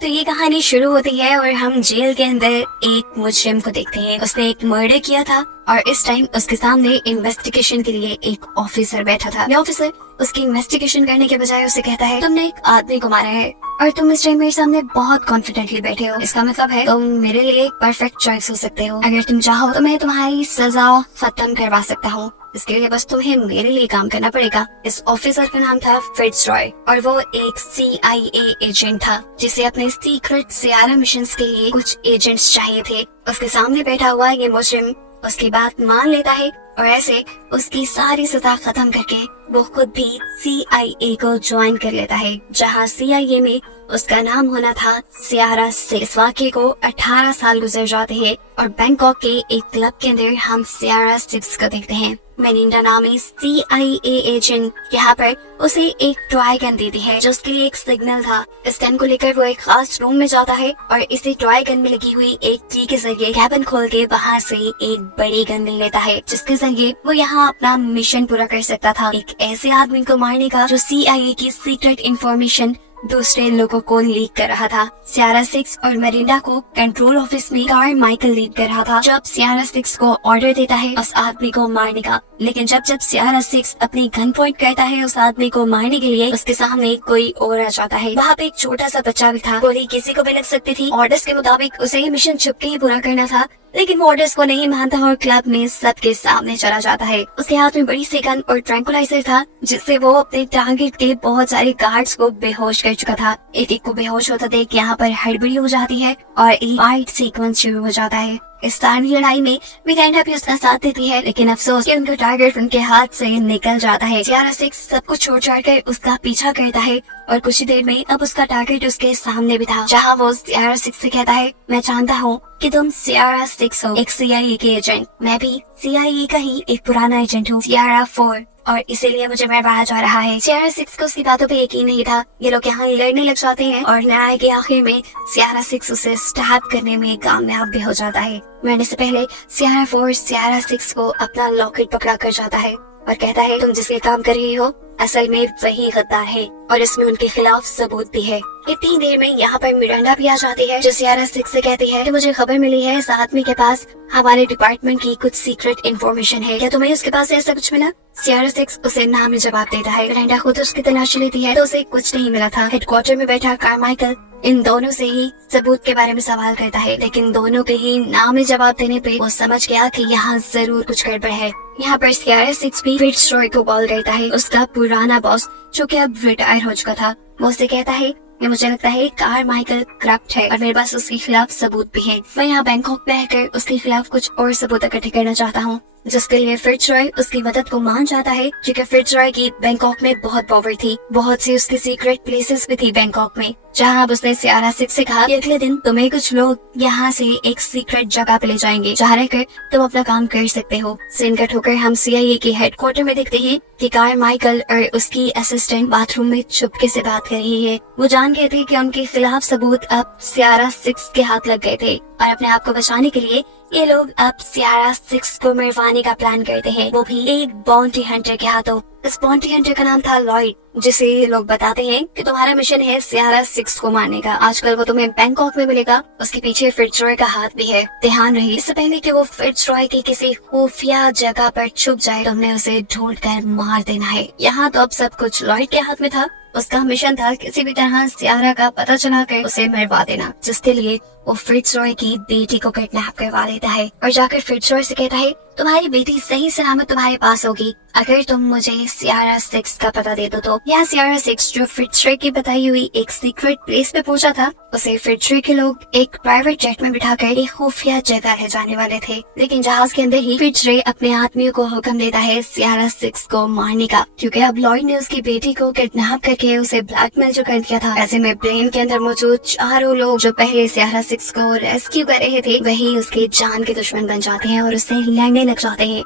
तो ये कहानी शुरू होती है और हम जेल के अंदर एक मुजरिम को देखते हैं। उसने एक मर्डर किया था और इस टाइम उसके सामने इन्वेस्टिगेशन के लिए एक ऑफिसर बैठा था। ये ऑफिसर उसकी इन्वेस्टिगेशन करने के बजाय उसे कहता है, तुमने एक आदमी को मारा है और तुम इस टाइम मेरे सामने बहुत कॉन्फिडेंटली बैठे हो। इसका मतलब है तुम मेरे लिए एक परफेक्ट चॉइस हो सकते हो। अगर तुम चाहो तो मैं तुम्हारी सजा खत्म करवा सकता हूँ। इसके लिए बस तुम्हें मेरे लिए काम करना पड़ेगा। इस ऑफिसर का नाम था फिट्जरॉय और वो एक CIA एजेंट था जिसे अपने सीक्रेट सियारा मिशंस के लिए कुछ एजेंट्स चाहिए थे। उसके सामने बैठा हुआ ये मुजरिम उसकी बात मान लेता है और ऐसे उसकी सारी सजा खत्म करके वो खुद भी CIA को ज्वाइन कर लेता है, जहाँ CIA में उसका नाम होना था सियारा 6। इस वाक़ये को 18 साल गुजर जाते हैं और बैंकॉक के एक क्लब के अंदर हम सियारा 6 को देखते हैं। मेलिंडा नामी CIA एजेंट यहाँ पर उसे एक टॉय गन देती है जो उसके लिए एक सिग्नल था। इस गन को लेकर वो एक खास रूम में जाता है और इसी टॉय गन में लगी हुई एक की के जरिए कैबिन खोल के वहाँ से एक बड़ी गन ले लेता है, जिसके जरिए वो यहाँ अपना मिशन पूरा कर सकता था, एक ऐसे आदमी को मारने का जो CIA की सीक्रेट इंफॉर्मेशन दूसरे लोगों को लीक कर रहा था। सियारा 6 और मेलिंडा को कंट्रोल ऑफिस में कारमाइकल लीड कर रहा था, जब सियारा 6 को ऑर्डर देता है उस आदमी को मारने का। लेकिन जब सियारा 6 अपनी गन पॉइंट करता है उस आदमी को मारने के लिए, उसके सामने कोई और आ जाता है। वहाँ पे एक छोटा सा बच्चा भी था। गोली किसी को भी लग सकती थी। ऑर्डर्स के मुताबिक उसे ये मिशन छुप के ही पूरा करना था, लेकिन वो ऑर्डर्स को नहीं मानता और क्लब में सबके सामने चला जाता है। उसके हाथ में बड़ी सी गन और ट्रैंकुलाइजर था, जिससे वो अपने टारगेट के बहुत सारे गार्ड्स को बेहोश कर चुका था। एक को बेहोश होता देख यहाँ पर हड़बड़ी हो जाती है और एक फाइट सीक्वेंस शुरू हो जाता है। इस सारी लड़ाई में मिरांडा भी उसका साथ देती है, लेकिन अफसोस कि उनका टारगेट उनके हाथ से निकल जाता है। सियारा 6 सब कुछ छोड़ छाड़ कर उसका पीछा करता है और कुछ ही देर में अब उसका टारगेट उसके सामने भी था, जहाँ वो सियारा 6 से कहता है, मैं जानता हूँ कि तुम सियारा 6 हो, एक CIA के एजेंट। मैं भी CIA का ही एक पुराना एजेंट हूँ, सियारा 4, और इसीलिए मुझे मरवाया जा रहा है। सियारा 6 को उसकी बातों पे यकीन नहीं था। ये लोग यहाँ लड़ने लग जाते हैं और लड़ाई के आखिर में सियारा 6 उसे स्टैब करने में कामयाब भी हो जाता है। मरने से पहले सियारा 4 सियारा 6 को अपना लॉकेट पकड़ा कर जाता है और कहता है, तुम जिसके काम कर रही हो असल में वही गद्दार है और इसमें उनके खिलाफ सबूत भी है। इतनी देर में यहाँ पर मिरांडा भी आ जाती है, जो सियारा 6 से कहती है कि मुझे खबर मिली है इस आदमी के पास हमारे डिपार्टमेंट की कुछ सीक्रेट इन्फॉर्मेशन है, क्या तुम्हें उसके पास ऐसा कुछ मिला? सियारा 6 उसे ना में जवाब देता है। मिरांडा खुद उसकी तलाशी लेती है तो उसे कुछ नहीं मिला था। हेडक्वार्टर में बैठा कारमाइकल इन दोनों से ही सबूत के बारे में सवाल करता है, लेकिन दोनों के ही ना में जवाब देने पे वो समझ गया कि यहाँ जरूर कुछ गड़बड़ है। यहाँ पर सियारा 6 भी फिट्जरॉय को कॉल करता है। उसका पुराना बॉस जो कि अब रिटायर हो चुका था, वो उससे कहता है कि मुझे लगता है कारमाइकल करप्ट है और मेरे पास उसके खिलाफ सबूत भी है। मैं यहाँ बैंकॉक में रहकर उसके खिलाफ कुछ और सबूत इकट्ठे करना चाहता हूँ, जिसके लिए फिट्जरॉय उसकी मदद को मान जाता है, क्योंकि फिट्जरॉय की बैंकॉक में बहुत पावर थी। बहुत सी उसकी सीक्रेट प्लेसेस भी थी बैंकॉक में, जहाँ अब उसने सियारा 6 से कहा कि अगले दिन तुम्हें कुछ लोग यहाँ से एक सीक्रेट जगह पे ले जाएंगे, जहाँ रहकर तुम अपना काम कर सकते हो। सीन कट होकर हम CIA के हेडक्वार्टर में देखते हैं कि कारमाइकल और उसकी असिस्टेंट बाथरूम में चुपके से बात कर रही है। वो जान गए थे कि उनके खिलाफ सबूत अब सियारा 6 के हाथ लग गए थे और अपने आप को बचाने के लिए ये लोग अब सियारा 6 को मरवाने का प्लान करते हैं, वो भी एक बाउंटी हंटर के हाथों। इस बाउंटी हंटर का नाम था लॉयड, जिसे ये लोग बताते हैं कि तुम्हारा मिशन है सियारा 6 को मारने का। आजकल वो तुम्हें बैंकॉक में मिलेगा, उसके पीछे फिट्जरॉय का हाथ भी है। ध्यान रहे, इससे पहले कि वो फिट्जरॉय की किसी खुफिया जगह पर छुप जाए, तुमने उसे ढूंढ कर मार देना है। यहाँ तो अब सब कुछ लॉयड के हाथ में था। उसका मिशन था किसी भी तरह सियारा का पता चला कर उसे मरवा देना, जिसके लिए वो फिट्जरॉय की बेटी को किडनैप करवा लेता है और जाकर फिट्जरॉय से कहता है, तुम्हारी बेटी सही सलामत तुम्हारे पास होगी अगर तुम मुझे सियारा 6 का पता दे दो। तो यहाँ सियारा 6 जो फिट्जरॉय की बताई हुई एक सीक्रेट प्लेस पे पहुंचा था, उसे फिट्जरॉय के लोग एक प्राइवेट जेट में बिठाकर एक खुफिया जगह ले जाने वाले थे, लेकिन जहाज के अंदर ही फिट्जरॉय अपने आदमियों को हुक्म देता है सियारा 6 को मारने का, क्योंकि अब लॉयड ने उसकी बेटी को किडनैप करके उसे ब्लैकमेल जो कर दिया था। ऐसे में प्लेन के अंदर मौजूद चारों लोग जो पहले सियारा 6 को रेस्क्यू कर रहे थे, वही उसके जान के दुश्मन बन जाते हैं और उससे लड़ने लग जाते हैं।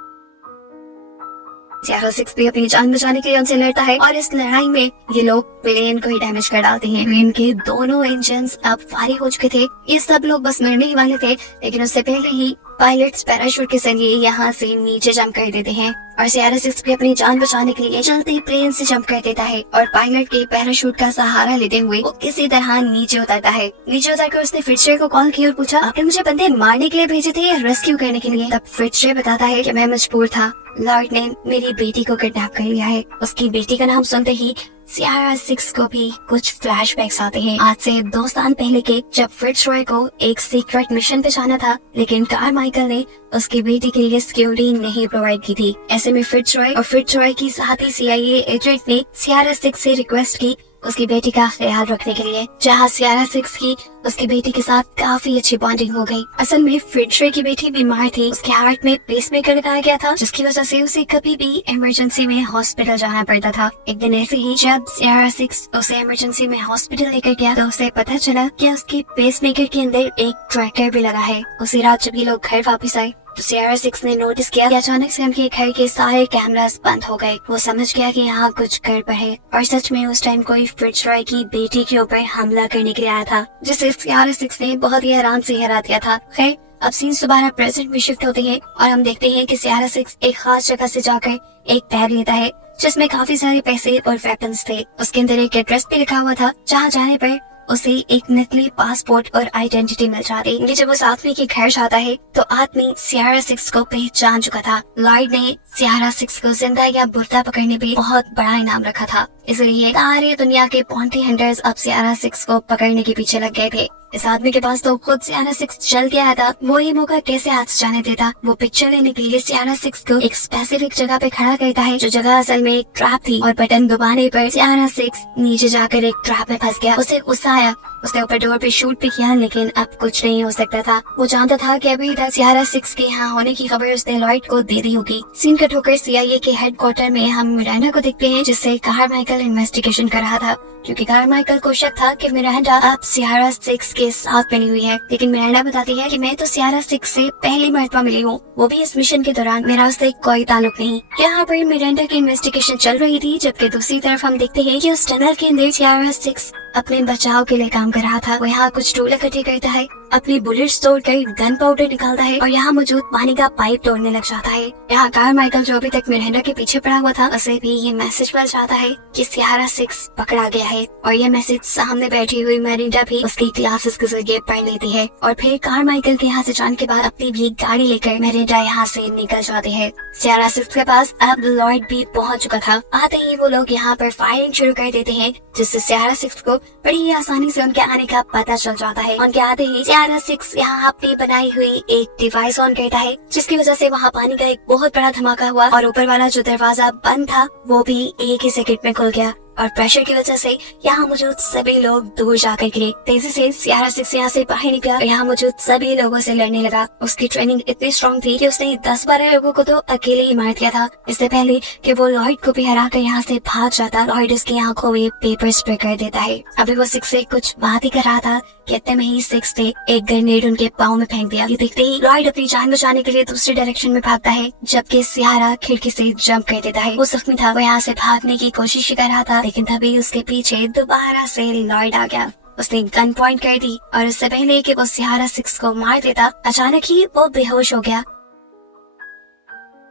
सियारा 6 भी अपनी जान बचाने के लिए उनसे लड़ता है और इस लड़ाई में ये लोग प्लेन को ही डैमेज कर डालते हैं। प्लेन के दोनों इंजन्स अब फारिग हो चुके थे। ये सब लोग बस मरने ही वाले थे, लेकिन उससे पहले ही पायलट्स पैराशूट के जरिए यहाँ से नीचे जंप कर देते हैं। और सियारा सिक्स भी अपनी जान बचाने के लिए चलते प्लेन से जंप कर देता है और पायलट के पैराशूट का सहारा लेते हुए वो किसी तरह नीचे उतरता है। नीचे उतरकर उसने फिट्जरॉय को कॉल किया और पूछा, आपने मुझे बंदे मारने के लिए भेजे थे या रेस्क्यू करने के लिए? तब फिट्जरॉय बताता है कि मैं मजबूर था, लॉर्ड ने मेरी बेटी को किडनैप कर लिया है। उसकी बेटी का नाम सुनते ही सियारा सिक्स को भी कुछ फ्लैशबैक्स आते हैं आज से 2 साल पहले के, जब फिट्जरॉय को एक सीक्रेट मिशन पे जाना था लेकिन कारमाइकल ने उसकी बेटी के लिए सिक्योरिटी नहीं प्रोवाइड की थी। ऐसे में फिट्जरॉय और फिट्जरॉय की साथी CIA एजेंट ने सियारा सिक्स से रिक्वेस्ट की उसकी बेटी का ख्याल रखने के लिए, जहाँ सियारा सिक्स की उसकी बेटी के साथ काफी अच्छी बॉन्डिंग हो गई। असल में फिट्जरॉय की बेटी बीमार थी, उसके हार्ट में पेसमेकर लगाया गया था जिसकी वजह से उसे कभी भी इमरजेंसी में हॉस्पिटल जाना पड़ता था। एक दिन ऐसे ही जब सियारा सिक्स उसे इमरजेंसी में हॉस्पिटल लेकर गया तो उसे पता चला कि उसके पेसमेकर के अंदर एक ट्रैकर भी लगा है। उसी रात जब ये लोग घर वापस आए तो सियारा सिक्स ने नोटिस किया कि अचानक से उनके घर के सारे कैमरास बंद हो गए। वो समझ गया कि यहाँ कुछ गड़बड़ है और सच में उस टाइम कोई फिट्जरॉय की बेटी के ऊपर हमला करने के लिए आया था, जिसे सियारा सिक्स ने बहुत ही आराम से हरा दिया था। खैर, अब सीन दोबारा प्रेजेंट में शिफ्ट होते हैं और हम देखते हैं कि सियारा सिक्स एक खास जगह से जाकर एक बैग लेता है जिसमें काफी सारे पैसे और वेपन्स थे। उसके अंदर एक एड्रेस भी लिखा हुआ था जहाँ जाने पर उसे एक नकली पासपोर्ट और आइडेंटिटी मिल जाती है। जब उस आदमी के घर जाता है तो आदमी सियारा सिक्स को पहचान चुका था। लॉर्ड ने सियारा सिक्स को जिंदा या मुर्दा पकड़ने पे बहुत बड़ा इनाम रखा था, इसलिए सारी दुनिया के बॉन्टी हंटर्स अब सियारा सिक्स को पकड़ने के पीछे लग गए थे। इस आदमी के पास तो खुद सियारा सिक्स चल के आया था, वो ये मौका कैसे हाथ से जाने देता। वो पिक्चर लेने के लिए सियारा सिक्स को एक स्पेसिफिक जगह पे खड़ा करता है, जो जगह असल में एक ट्रैप थी और बटन दबाने पर सियारा सिक्स नीचे जाकर एक ट्रैप में फंस गया। उसे गुस्सा आया, उसने ऊपर डोर पे शूट भी किया लेकिन अब कुछ नहीं हो सकता था। वो जानता था कि अभी तक सियारा सिक्स के यहाँ होने की खबर उसने लॉर्ड को दे दी होगी। सीन कट होकर CIA के हेडक्वार्टर में हम मिरांडा को देखते हैं जिससे कारमाइकल इन्वेस्टिगेशन कर रहा था, क्योंकि कारमाइकल को शक था कि मिरांडा अब सियारा सिक्स के साथ मिली हुई है। लेकिन मिरांडा बताती है कि मैं तो सियारा सिक्स से पहली मर्तबा मिली हूँ, वो भी इस मिशन के दौरान, मेरा उससे कोई ताल्लुक नहीं। यहाँ पर मिरांडा की इन्वेस्टिगेशन चल रही थी, जबकि दूसरी तरफ हम देखते हैं कि उस टनल के अंदर सियारा सिक्स अपने बचाव के लिए काम कर रहा था। वो यहाँ कुछ टूल इकट्ठे करता है, अपनी बुलेट्स तोड़कर गन पाउडर निकालता है और यहाँ मौजूद पानी का पाइप तोड़ने लग जाता है। यहाँ कारमाइकल जो अभी तक मिरांडा के पीछे पड़ा हुआ था, उसे भी ये मैसेज मिल जाता है कि सियारा सिक्स पकड़ा गया है और ये मैसेज सामने बैठी हुई मिरांडा भी उसकी क्लासेस के जरिए पढ़ लेती है। और फिर कारमाइकल के यहाँ से जाने के बाद अपनी भी गाड़ी लेकर मिरांडा यहाँ से निकल जाती है। सियारा सिक्स के पास अब लॉर्ड भी पहुँच चुका था। आते ही वो लोग यहाँ पर फायरिंग शुरू कर देते हैं, जिससे सियारा सिक्स को बड़ी ही आसानी से उनके आने का पता चल जाता है। उनके आते ही सियारा सिक्स यहाँ अपनी बनाई हुई एक डिवाइस ऑन करता है, जिसकी वजह से वहाँ पानी का एक बहुत बड़ा धमाका हुआ और ऊपर वाला जो दरवाजा बंद था वो भी एक ही सेकंड में खुल गया और प्रेशर की वजह से यहाँ मौजूद सभी लोग दूर जाकर गिरे। तेजी से सियारा सिक्स यहाँ से बाहर निकला और यहाँ मौजूद सभी लोगों से लड़ने लगा। उसकी ट्रेनिंग इतनी स्ट्रॉन्ग थी कि उसने 10-12 लोगों को तो अकेले ही मार दिया था, इससे पहले कि वो लॉर्ड को भी हरा कर यहाँ से भाग जाता। लॉर्ड उसकी आंखों में पेपर स्प्रे कर देता है। अभी वो सिक्स से कुछ बात ही कर रहा था कि इतने में ही सिक्स ने एक ग्रेनेड उनके पाँव में फेंक दिया। ये देखते ही लॉर्ड अपनी जान बचाने के लिए दूसरी डायरेक्शन में भागता है, जबकि सियारा खिड़की से जंप कर देता है। वो जख्मी था, वो यहाँ से भागने की कोशिश कर रहा था, लेकिन तभी उसके पीछे दोबारा से लॉर्ड आ गया। उसने गन पॉइंट कर दी और इससे पहले कि वो सियारा सिक्स को मार देता, अचानक ही वो बेहोश हो गया।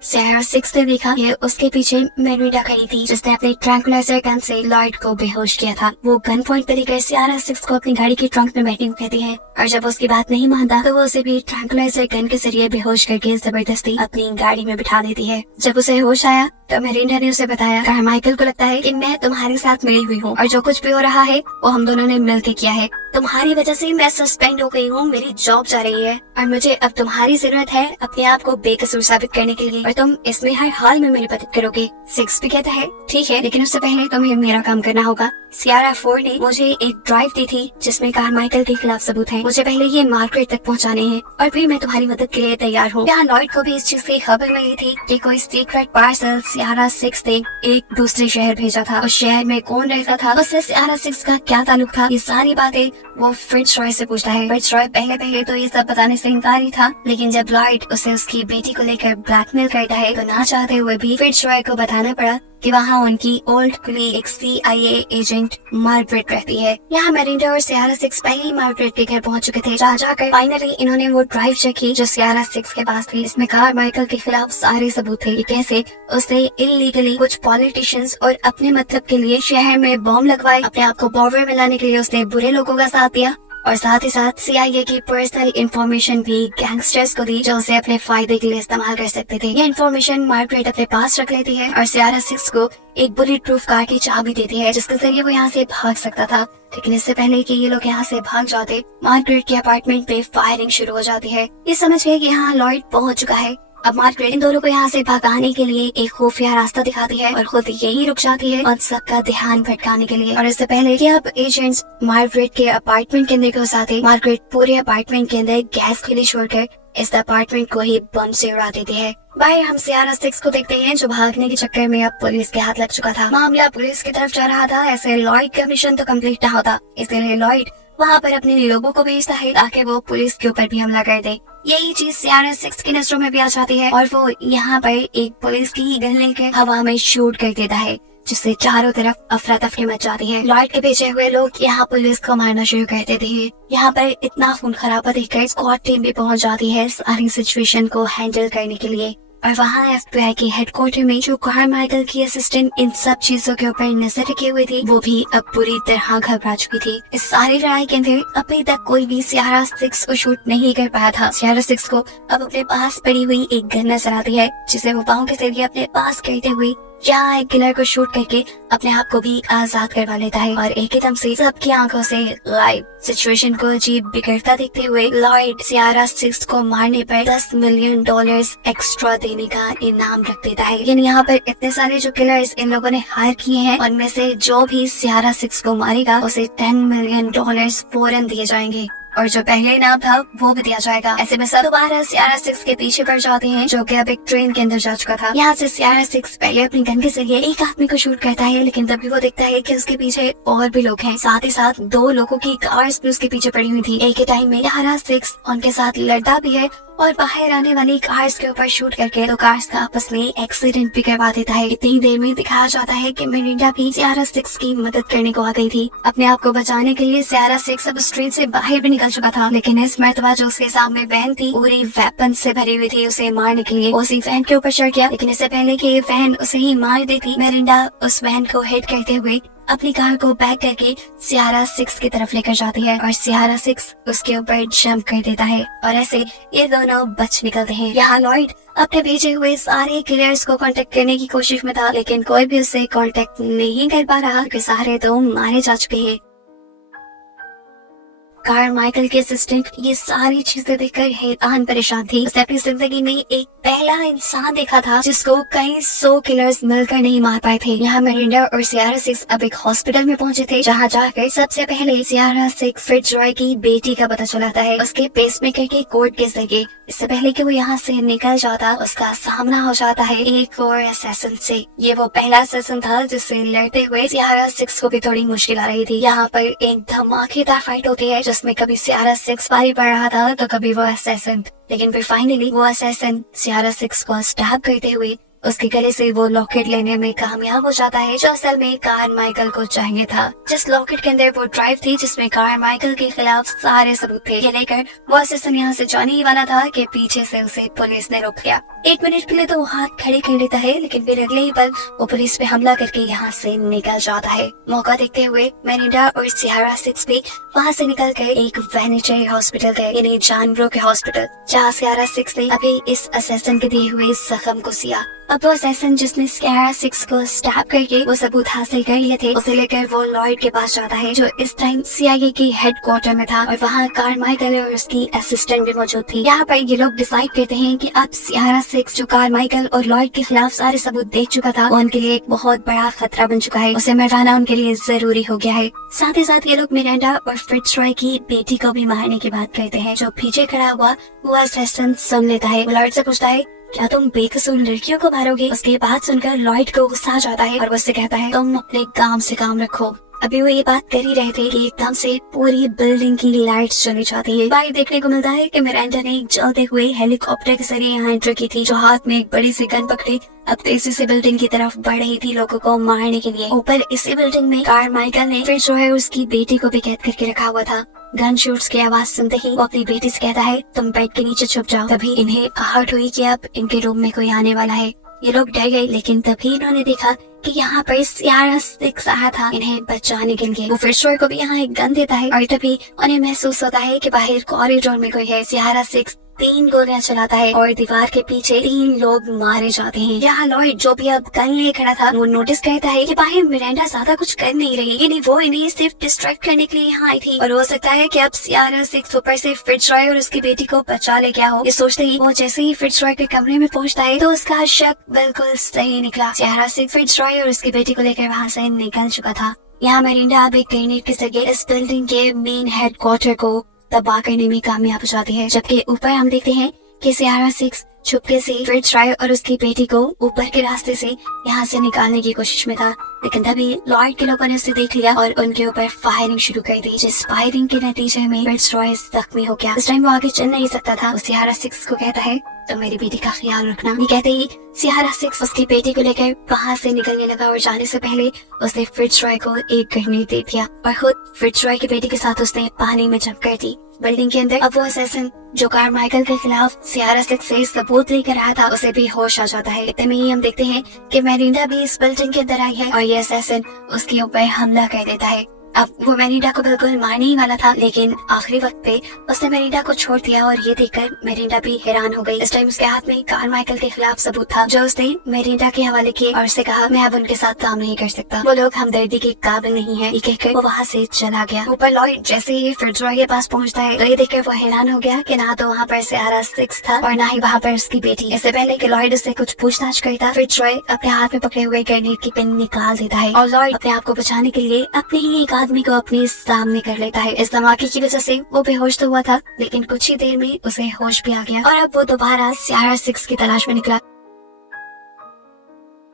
सियारा सिक्स ने देखा कि उसके पीछे मिरांडा खड़ी थी, जिसने अपने ट्रैंकुलाइजर गन से लॉर्ड को बेहोश किया था। वो गन पॉइंट पर लेकर सियारा सिक्स को अपनी गाड़ी की ट्रंक में बैठने को कहती है और जब उसकी बात नहीं मानता तो वो उसे भी ट्रैंकुलाइजर गन के जरिए बेहोश करके जबरदस्ती अपनी गाड़ी में बिठा देती है। जब उसे होश आया तो मिरांडा ने उसे बताया, कारमाइकल को लगता है कि मैं तुम्हारे साथ मिली हुई हूँ और जो कुछ भी हो रहा है वो हम दोनों ने मिलकर किया है। तुम्हारी वजह से मैं सस्पेंड हो गई हूँ, मेरी जॉब जा रही है और मुझे अब तुम्हारी जरूरत है अपने आप को बेकसूर साबित करने के लिए और तुम इसमें हर हाल में मेरी मदद करोगे। सिक्स भी कहता है ठीक है, लेकिन उससे पहले तुम्हें मेरा काम करना होगा। सियारा फोर ने मुझे एक ड्राइव दी थी जिसमें कारमाइकल के खिलाफ सबूत है, मुझे पहले ये मार्केट तक पहुंचाने हैं और फिर मैं तुम्हारी मदद के लिए तैयार हूँ। यहाँ लॉर्ड को भी इस चीज की खबर मिली थी कि कोई सीक्रेट पार्सल सियारा सिक्स ने एक दूसरे शहर भेजा था। उस शहर में कौन रहता था, उससे सियारा सिक्स का क्या ताल्लुक था, ये सारी बातें वो फिट्जरॉय से पूछता है। फिट्जरॉय पहले तो ये सब बताने से इनकार ही था, लेकिन जब लॉर्ड उसे उसकी बेटी को लेकर ब्लैकमेल करता है तो ना चाहते हुए भी फिट्जरॉय को बताना पड़ा कि वहाँ उनकी ओल्ड कुलीग एक CIA एजेंट मार्गरेट रहती है। यहाँ मेरिंडा और सियारा सिक्स पहले ही मार्गरेट के घर पहुंच चुके थे, जहाँ जाकर फाइनली इन्होंने वो ड्राइव चेक की जो सियारा सिक्स के पास थी। इसमें कारमाइकल के खिलाफ सारे सबूत थे कि कैसे उसने इलीगली कुछ पॉलिटिशियंस और अपने मतलब के लिए शहर में बॉम्ब लगवाए, अपने आप को पावर में लाने के लिए उसने बुरे लोगों का साथ दिया और साथ ही साथ CIA की पर्सनल इंफॉर्मेशन भी गैंगस्टर्स को दी जो उसे अपने फायदे के लिए इस्तेमाल कर सकते थे। ये इंफॉर्मेशन मार्गरेट अपने पास रख लेती है और सियारा सिक्स को एक बुलेट प्रूफ कार की चाबी देती है जिसके जरिए वो यहाँ से भाग सकता था। लेकिन इससे पहले कि ये लोग यहाँ से भाग जाते, मार्गरेट के अपार्टमेंट पे फायरिंग शुरू हो जाती है। ये समझ गए कि यहाँ लॉयड पहुंच चुका है। अब मार्गरेट इन दोनों को यहाँ से भगाने के लिए एक खुफिया रास्ता दिखाती है और खुद यही रुक जाती है और सबका ध्यान भटकाने के लिए। और इससे पहले कि अब एजेंट्स मार्गरेट के अपार्टमेंट के अंदर घुस आते, मार्गरेट पूरे अपार्टमेंट के अंदर गैस खुली छोड़कर इस अपार्टमेंट को ही बम से उड़ा देती है। बाहर हम सियारा सिक्स को देखते हैं जो भागने के चक्कर में अब पुलिस के हाथ लग चुका था। मामला पुलिस की तरफ जा रहा था। ऐसे लॉयड का मिशन तो कम्प्लीट ना होता, इसलिए लॉयड वहाँ पर अपने लोगों को भेजता है ताकि वो पुलिस के ऊपर भी हमला कर दे। यही चीज सियारा सिक्स की नजरों में भी आ जाती है और वो यहाँ पर एक पुलिस की गन लेकर हवा में शूट कर देता है जिससे चारों तरफ अफरा तफरी मच जाती है। लॉयड के भेजे हुए लोग यहाँ पुलिस को मारना शुरू कर देते हैं। यहाँ पर इतना खून खराबा देखकर स्क्वाड टीम भी पहुँच जाती है सारी सिचुएशन को हैंडल करने के लिए। और वहाँ FBI के हेडक्वार्टर में जो कारमाइकल की असिस्टेंट इन सब चीजों के ऊपर नजर रखे हुए थी वो भी अब पूरी तरह घबरा चुकी थी। इस सारी लड़ाई के अंदर अभी तक कोई भी सियारा सिक्स को शूट नहीं कर पाया था। सियारा सिक्स को अब अपने पास पड़ी हुई एक गन नजर आती है जिसे वो पाँव के जरिए अपने पास करते हुए यहाँ एक किलर को शूट करके अपने आप को भी आजाद करवा लेता है। और एक ही दम से सबकी आंखों से लाइव सिचुएशन को अजीब बिगड़ता देखते हुए लॉयड सियारा सिक्स को मारने पर $10 मिलियन एक्स्ट्रा देने का इनाम रख देता है। लेकिन यहाँ पर इतने सारे जो किलर्स इन लोगों ने हायर किए हैं उनमें से जो भी सियारा सिक्स को मारेगा उसे $10 मिलियन फौरन दिए जाएंगे और जो पहले इनाम था वो भी दिया जाएगा। ऐसे में सब दोबारा सियारा सिक्स के पीछे पड़ जाते हैं जो कि अब एक ट्रेन के अंदर जा चुका था। यहाँ से सियारा सिक्स पहले अपनी गन के जरिए एक आदमी को शूट करता है लेकिन तभी वो देखता है कि उसके पीछे और भी लोग हैं। साथ ही साथ 2 लोगों की कार्स भी उसके पीछे पड़ी हुई थी। एक ही टाइम में सियारा सिक्स उनके साथ लड़ता भी है और बाहर आने वाली कार्स के ऊपर शूट करके तो कार्स का आपस में एक्सीडेंट भी करवा देता है। इतनी देर में दिखाया जाता है कि मेरिंडा भी सियारा सिक्स की मदद करने को आ गई थी। अपने आप को बचाने के लिए सियारा सिक्स अब स्ट्रीट से बाहर भी निकल चुका था लेकिन इस मर्तबा जो उसके सामने वैन थी पूरी वेपन से भरी हुई थी उसे मारने के लिए उसी वैन के ऊपर चढ़ गया। लेकिन इससे पहले कि वैन उसे ही मार देती, मेरिंडा उस वैन को हिट करते हुए अपनी कार को बैक करके सियारा सिक्स की तरफ लेकर जाती है और सियारा सिक्स उसके ऊपर जंप कर देता है और ऐसे ये दोनों बच निकलते हैं। यहाँ लॉयड अपने भेजे हुए सारे किलर्स को कांटेक्ट करने की कोशिश में था लेकिन कोई भी उससे कांटेक्ट नहीं कर पा रहा क्योंकि सारे तो मारे जा चुके हैं। कारमाइकल के असिस्टेंट ये सारी चीजें देखकर हैरान परेशान थी। उसने अपनी जिंदगी में एक पहला इंसान देखा था जिसको कई 100 किलर्स मिलकर नहीं मार पाए थे। यहाँ मेरिंडा और सियारा सिक्स अब एक हॉस्पिटल में पहुंचे थे जहाँ जाकर सबसे पहले सियारा सिक्स फिट्जरॉय की बेटी का पता चलाता है उसके पेसमेकर के कोड के जरिए। इससे पहले कि वो यहाँ से निकल जाता उसका सामना हो जाता है एक और असैसिन से। ये वो पहला असैसिन था जिससे लड़ते हुए सियारा सिक्स को भी थोड़ी मुश्किल आ रही थी। यहाँ पर एक धमाकेदार फाइट होती है जिसमें कभी सियारा सिक्स पारी पड़ रहा था तो कभी वो असैसिन, लेकिन फिर फाइनली वो असैसिन सियारा सिक्स को स्टैब करते हुए उसके गले से वो लॉकेट लेने में कामयाब हो जाता है जो असल में कारमाइकल को चाहिए था। जिस लॉकेट के अंदर वो ड्राइव थी जिसमें कारमाइकल के खिलाफ सारे सबूत थे, ये लेकर वो असिस्टेंट यहाँ से जाने ही वाला था कि पीछे से उसे पुलिस ने रोक लिया। 1 मिनट के लिए तो वो हाथ खड़े कर लेता है लेकिन फिर अगले ही पल वो पुलिस पे हमला करके यहाँ से निकल जाता है। मौका देखते हुए मेरिंडा और सियारा सिक्स भी वहाँ से निकल कर एक वेनेटरी हॉस्पिटल गए, यानी जानवरों के हॉस्पिटल, जहाँ सियारा सिक्स ने अभी इस असिस्टेंट के दिए हुए जख्म को सिया। अब वो असैसिन जिसने सियारा सिक्स को स्टैब करके वो सबूत हासिल कर लिए थे उसे लेकर वो लॉयड के पास जाता है जो इस टाइम CIA की हेडक्वार्टर में था और वहाँ कारमाइकल और उसकी असिस्टेंट भी मौजूद थी। यहाँ पर ये लोग डिसाइड करते हैं कि अब सियारा सिक्स जो कारमाइकल और लॉयड के खिलाफ सारे सबूत देख चुका था वो उनके लिए एक बहुत बड़ा खतरा बन चुका है, उसे मरवाना उनके लिए जरूरी हो गया है। साथ ही साथ ये लोग मिरांडा और फिट्जरॉय की बेटी को भी मारने की बात करते हैं। जो पीछे खड़ा हुआ वो असैसिन सुन लेता है। वो लॉयड से पूछता है क्या तुम बेकसूर लड़कियों को मारोगे? उसकी बात सुनकर लॉयड को गुस्सा आ जाता है और वो उससे कहता है तुम अपने काम से काम रखो। अभी वो ये बात कर ही रहे थे कि एकदम से पूरी बिल्डिंग की लाइट्स चली जाती है। बाहर देखने को मिलता है कि मिरांडा ने एक जलते हुए हेलीकॉप्टर के जरिए यहाँ एंटर की थी, जो हाथ में एक बड़ी सी गन पकड़े अब तेजी से बिल्डिंग की तरफ बढ़ रही थी लोगों को मारने के लिए। ऊपर इसी बिल्डिंग में कारमाइकल ने फिर जो है उसकी बेटी को भी कैद करके रखा हुआ था। गन शूट्स की आवाज सुनते ही वो अपनी बेटी से कहता है तुम बेड के नीचे छुप जाओ। तभी इन्हें आहट हुई कि अब इनके रूम में कोई आने वाला है। ये लोग डर गए, लेकिन तभी इन्होंने देखा कि यहाँ पर सियारा सिक्स आया था इन्हें बचाने के लिए। वो फिशर को भी यहाँ एक गन देता है और तभी उन्हें महसूस होता है कि बाहर कॉरिडोर में कोई है। सियारा सिक्स 3 गोलियां चलाता है और दीवार के पीछे 3 लोग मारे जाते हैं। यहाँ लॉयड जो भी अब गन लिए खड़ा था वो नोटिस करता है कि बाहर मिरांडा ज्यादा कुछ कर नहीं रही, यानी वो इन्हें सिर्फ डिस्ट्रैक्ट करने के लिए यहाँ आई थी और हो सकता है कि अब सियारा सिक्स ऊपर से फिट्जरॉय और उसकी बेटी को बचा ले गया हो। ये सोचते ही वो जैसे ही फिट्जरॉय के कमरे में पहुँचता है तो उसका शक बिल्कुल सही निकला। सियारा सिक्स फिट्जरॉय और उसकी बेटी को लेकर वहाँ से निकल चुका था। यहाँ मिरांडा अब एक ग्रेनेड के जरिए इस बिल्डिंग के मेन हेडक्वार्टर को तबाह करने में कामयाब हो जाती है, जबकि ऊपर हम देखते हैं कि सियारा सिक्स छुपके से फिट्जरॉय और उसकी बेटी को ऊपर के रास्ते से यहाँ से निकालने की कोशिश में था, लेकिन तभी लॉयड के लोगों ने उसे देख लिया और उनके ऊपर फायरिंग शुरू कर दी, जिस फायरिंग के नतीजे में फिट्जरॉय जख्मी हो गया। इस टाइम वो आगे चल नहीं सकता था। सियारा सिक्स को कहता है तो मेरी बेटी का ख्याल रखना। ये कहते ही सियारा सिक्स उसकी बेटी को लेकर वहाँ से निकलने लगा और जाने से पहले उसने फिट्जरॉय को एक ग्रेनेड दे दिया और खुद फिट्जरॉय की बेटी के साथ उसने पानी में जंप कर दी। बिल्डिंग के अंदर अब वो असैसिन जो कारमाइकल के खिलाफ सियारा सिक्स से सबूत लेकर आया था उसे भी होश आ जाता है। इतने में ही हम देखते हैं कि मिरांडा भी इस बिल्डिंग के अंदर आई है और ये असैसिन उसके ऊपर हमला कर देता है। अब वो मिरांडा को बिल्कुल मारने ही वाला था, लेकिन आखिरी वक्त पे उसने मिरांडा को छोड़ दिया और ये देखकर मिरांडा भी हैरान हो गई। इस टाइम उसके हाथ में कारमाइकल के खिलाफ सबूत था जो उसने मिरांडा के हवाले किए और उससे कहा मैं अब उनके साथ काम नहीं कर सकता, वो लोग हमदर्दी के काबिल नहीं है। ये कहकर वो वहाँ से चला गया। ऊपर लॉयड जैसे ही फिट्जरॉय के पास पहुँचता है तो ये देखकर वो हैरान हो गया कि ना तो वहाँ पर सियारा सिक्स था और ना ही वहाँ पर उसकी बेटी। इससे पहले कि लॉयड उससे कुछ पूछताछ करता, फिट्जरॉय अपने हाथ में पकड़े हुए ग्रेनेड की पिन निकाल देता है और लॉयड अपने आप को बचाने के लिए अपने ही एक आदमी को अपने सामने कर लेता है। इस धमाके की वजह से वो बेहोश तो हुआ था, लेकिन कुछ ही देर में उसे होश भी आ गया और अब वो दोबारा सियारा सिक्स की तलाश में निकला।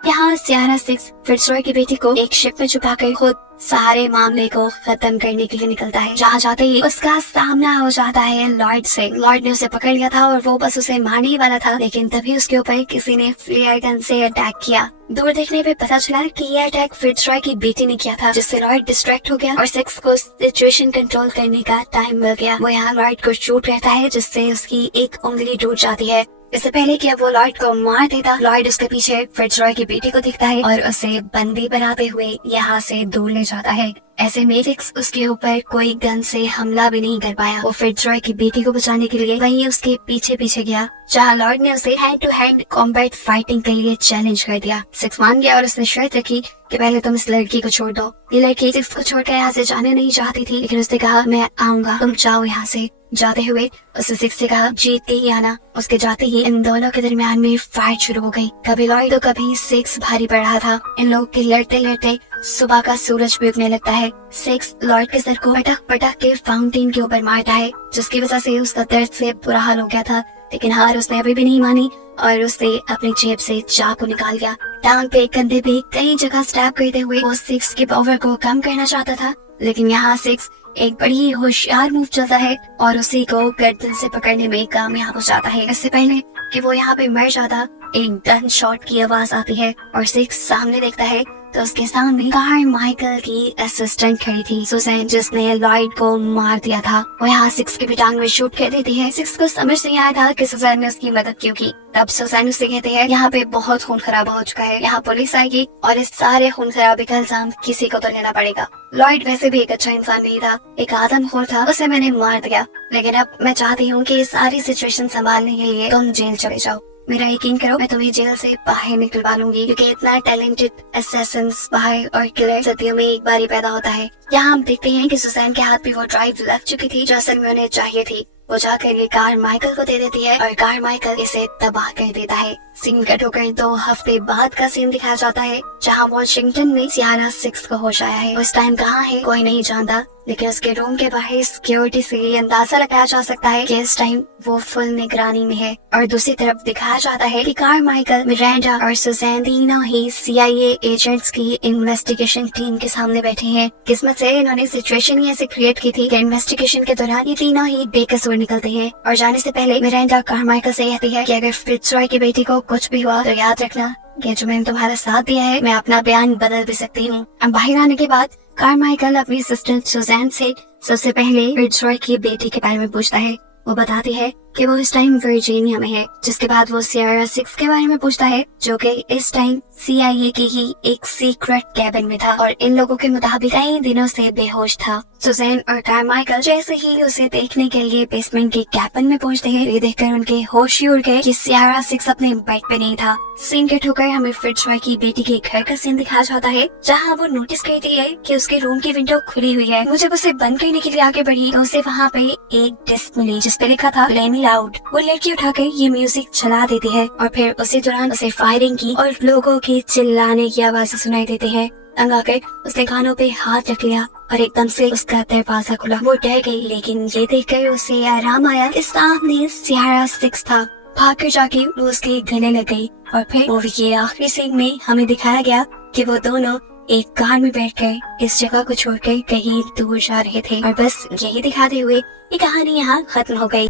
यहाँ सियारा सिक्स फिट्जरॉय की बेटी को एक शिप में छुपाकर खुद सारे मामले को खत्म करने के लिए निकलता है। जहाँ जाते ही उसका सामना हो जाता है लॉयड से। लॉयड ने उसे पकड़ लिया था और वो बस उसे मारने ही वाला था, लेकिन तभी उसके ऊपर किसी ने फ्लेयर गन से अटैक किया। दूर देखने पे पता चला कि यह अटैक फिट्जरॉय की बेटी ने किया था, जिससे लॉयड डिस्ट्रैक्ट हो गया और सिक्स को सिचुएशन कंट्रोल करने का टाइम मिल गया। वो यहाँ लॉयड को शूट करता है, जिससे उसकी एक उंगली टूट जाती है। इससे पहले कि अब वो लॉयड को मार देता, लॉयड उसके पीछे फिट्जरॉय की बेटी को दिखता है और उसे बंदी बनाते हुए यहाँ से दूर ले जाता है। ऐसे में सिक्स उसके ऊपर कोई गन से हमला भी नहीं कर पाया। वो फिट्जरॉय की बेटी को बचाने के लिए वहीं उसके पीछे पीछे गया, जहाँ लॉयड ने उसे hand to hand combat fighting के लिए चैलेंज कर दिया। सिक्स मान गया और उसने शर्त रखी कि पहले तुम इस लड़की को छोड़ दो। ये लड़की सिक्स को छोड़कर यहाँ से जाने नहीं चाहती थी, लेकिन उसने कहा मैं आऊंगा, तुम जाओ यहाँ से। जाते हुए उसने सिक्स से कहा जीतते ही आना। उसके जाते ही इन दोनों के दरमियान में फाइट शुरू हो गई। कभी लॉयड तो कभी सिक्स भारी पड़ रहा था। इन लोगों के लड़ते लड़ते सुबह का सूरज भी उगने लगता है। सिक्स लॉयड के सर को पटक पटक के फाउंटेन के ऊपर मारता है, जिसकी वजह से उसका दर्द से बुरा हाल हो गया था, लेकिन हार उसने अभी भी नहीं मानी और उसने अपनी जेब से चाकू निकाल लिया। टांग पे, कंधे पे कई जगह स्टैब करते हुए वो सिक्स के पावर को कम करना चाहता था, लेकिन यहाँ सिक्स एक बड़ी होशियार मूव चलता है और उसी को गर्दन से पकड़ने में कामयाब हो जाता है। इससे पहले कि वो यहाँ पे मर जाता, एक गन शॉट की आवाज आती है और सिक्स सामने देखता है तो उसके सामने कारमाइकल की असिस्टेंट खड़ी थी, सुसैन, जिसने लॉयड को मार दिया था। वो यहाँ सिक्स के भी टांग में शूट कर देती है। सिक्स को समझ नहीं आया था कि सुसैन ने उसकी मदद क्यों की। तब सुसैन उससे कहते हैं यहाँ पे बहुत खून खराबा हो चुका है, यहाँ पुलिस आएगी और इस सारे खून खराबे का इल्जाम किसी को तो लेना पड़ेगा। लॉयड वैसे भी एक अच्छा इंसान नहीं था, एक आदमखोर था, उसे मैंने मार दिया, लेकिन अब मैं चाहती हूँ कि सारी सिचुएशन संभालने के लिए तुम जेल चले जाओ। मेरा यकीन करो, मैं तुम्हें जेल से बाहर निकलवा लूंगी, क्योंकि इतना टैलेंटेड असैसिन, स्पाई और किलर सदियों में एक बार ही पैदा होता है। यहाँ हम देखते हैं कि सुसैन के हाथ में वो ड्राइव लग चुकी थी जो असल में उन्हें चाहिए थी। वो जाकर ये कारमाइकल को दे देती है और कारमाइकल इसे तबाह कर देता है। सीन कट होकर 2 हफ्ते बाद का सीन दिखाया जाता है, जहाँ वॉशिंगटन में सियारा 6 का होश आया है। उस टाइम कहाँ है कोई नहीं जानता, लेकिन उसके रूम के बाहर सिक्योरिटी से ये अंदाजा लगाया जा सकता है कि इस टाइम वो फुल निगरानी में है। और दूसरी तरफ दिखाया जाता है कि कारमाइकल, मिरांडा और सुजैन तीनों ही CIA एजेंट्स की इन्वेस्टिगेशन टीम के सामने बैठे हैं। किस्मत से इन्होंने सिचुएशन ही ऐसे क्रिएट की थी कि इन्वेस्टिगेशन के दौरान ये तीनों ही बेकसूर निकलते हैं। और जाने से पहले मिरांडा कारमाइकल से कहती है कि अगर फिट्जरॉय की बेटी को कुछ भी हुआ तो याद रखना कि जो मैंने तुम्हारा साथ दिया है, मैं अपना बयान बदल भी सकती हूँ। अब बाहर आने के बाद कारमाइकल अपनी असिस्टेंट सुजैन से सबसे पहले फिट्जरॉय की बेटी के बारे में पूछता है। वो बताती है कि वो इस टाइम वर्जीनिया में है। जिसके बाद वो सियारा 6 के बारे में पूछता है, जो कि इस टाइम CIA की ही एक सीक्रेट कैबिन में था और इन लोगों के मुताबिक कई दिनों से बेहोश था। सुजैन और कारमाइकल जैसे ही उसे देखने के लिए बेसमेंट के कैबिन में पहुंचते हैं, ये देखकर उनके होश ही उड़ गए कि सियारा 6 अपने बेड पे नहीं था। सीन कट होकर हमें फिट्जरॉय की बेटी के घर का सीन दिखाया जाता है, जहाँ वो नोटिस करती है कि उसके रूम की विंडो खुली हुई है। मुझे उसे बंद करने के लिए आगे बढ़ी तो उसे वहाँ पे एक डिस्क मिली जिसपे लिखा था प्ले मी लाउड। वो लड़की उठाकर ये म्यूजिक चला देती है और फिर उसी दौरान उसे फायरिंग की और लोगों की चिल्लाने की आवाज़ सुनाई देती है। तंग आकर उसने कानों पे हाथ रख लिया और एकदम से उसका दरवाजा खुला। वो डर गई, लेकिन ये देखकर उसे आराम आया कि सामने सियारा 6 था। भागकर जाके वो उसके गले लग गई और फिर मूवी के आखिरी सीन में हमें दिखाया गया कि वो दोनों एक कार में बैठकर इस जगह को छोड़कर कहीं दूर जा रहे थे। और बस यही दिखाते हुए ये कहानी यहाँ खत्म हो गई।